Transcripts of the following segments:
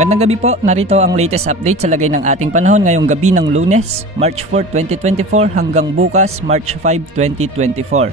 Magandang gabi po, narito ang latest update sa lagay ng ating panahon ngayong gabi ng Lunes, March 4, 2024 hanggang bukas, March 5, 2024.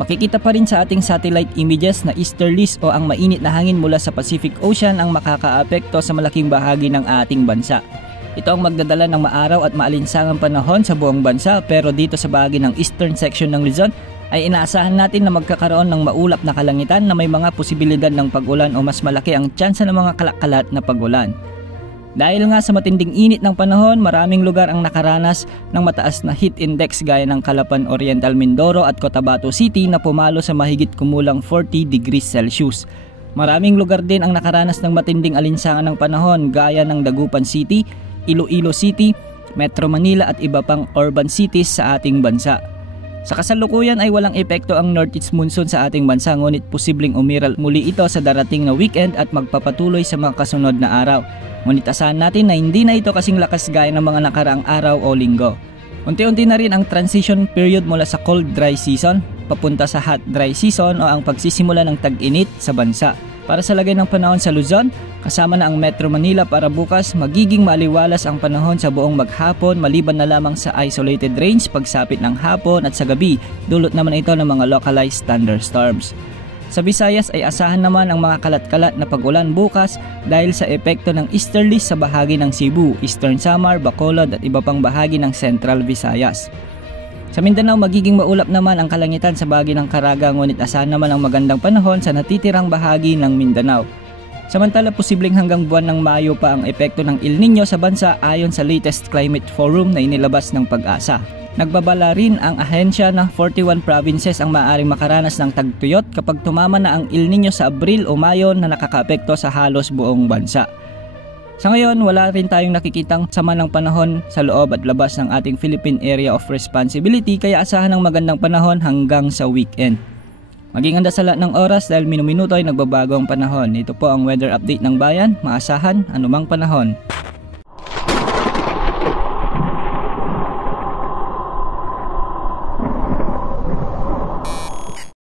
Makikita pa rin sa ating satellite images na easterlies o ang mainit na hangin mula sa Pacific Ocean ang makakaapekto sa malaking bahagi ng ating bansa. Ito ang magdadala ng maaraw at maalinsangang panahon sa buong bansa, pero dito sa bahagi ng eastern section ng Luzon ay inaasahan natin na magkakaroon ng maulap na kalangitan na may mga posibilidad ng pag-ulan o mas malaki ang tsansa ng mga kalakalat na pag-ulan. Dahil nga sa matinding init ng panahon, maraming lugar ang nakaranas ng mataas na heat index gaya ng Calapan Oriental Mindoro at Cotabato City na pumalo sa mahigit kumulang 40 degrees Celsius. Maraming lugar din ang nakaranas ng matinding alinsangan ng panahon gaya ng Dagupan City, Iloilo City, Metro Manila at iba pang urban cities sa ating bansa. Sa kasalukuyan ay walang epekto ang northeast monsoon sa ating bansa, ngunit posibleng umiral muli ito sa darating na weekend at magpapatuloy sa mga kasunod na araw. Ngunit asahan natin na hindi na ito kasing lakas gaya ng mga nakaraang araw o linggo. Unti-unti na rin ang transition period mula sa cold dry season papunta sa hot dry season o ang pagsisimula ng tag-init sa bansa. Para sa lagay ng panahon sa Luzon, kasama na ang Metro Manila para bukas, magiging maliwalas ang panahon sa buong maghapon maliban na lamang sa isolated rains pagsapit ng hapon at sa gabi, dulot naman ito ng mga localized thunderstorms. Sa Visayas ay asahan naman ang mga kalat-kalat na pag-ulan bukas dahil sa epekto ng easterlies sa bahagi ng Cebu, Eastern Samar, Bacolod at iba pang bahagi ng Central Visayas. Sa Mindanao, magiging maulap naman ang kalangitan sa bahagi ng Caraga, ngunit asahan naman ang magandang panahon sa natitirang bahagi ng Mindanao. Samantala, posibleng hanggang buwan ng Mayo pa ang epekto ng El Nino sa bansa ayon sa latest climate forum na inilabas ng Pag-asa. Nagbabala rin ang ahensya na 41 provinces ang maaaring makaranas ng tagtuyot kapag tumama na ang El Nino sa Abril o Mayo na nakakaapekto sa halos buong bansa. Sa ngayon, wala rin tayong nakikitang sama ng panahon sa loob at labas ng ating Philippine Area of Responsibility, kaya asahan ng magandang panahon hanggang sa weekend. Maging handa sa lahat ng oras dahil minu-minuto ay nagbabago ang panahon. Ito po ang weather update ng bayan, maasahan anumang panahon.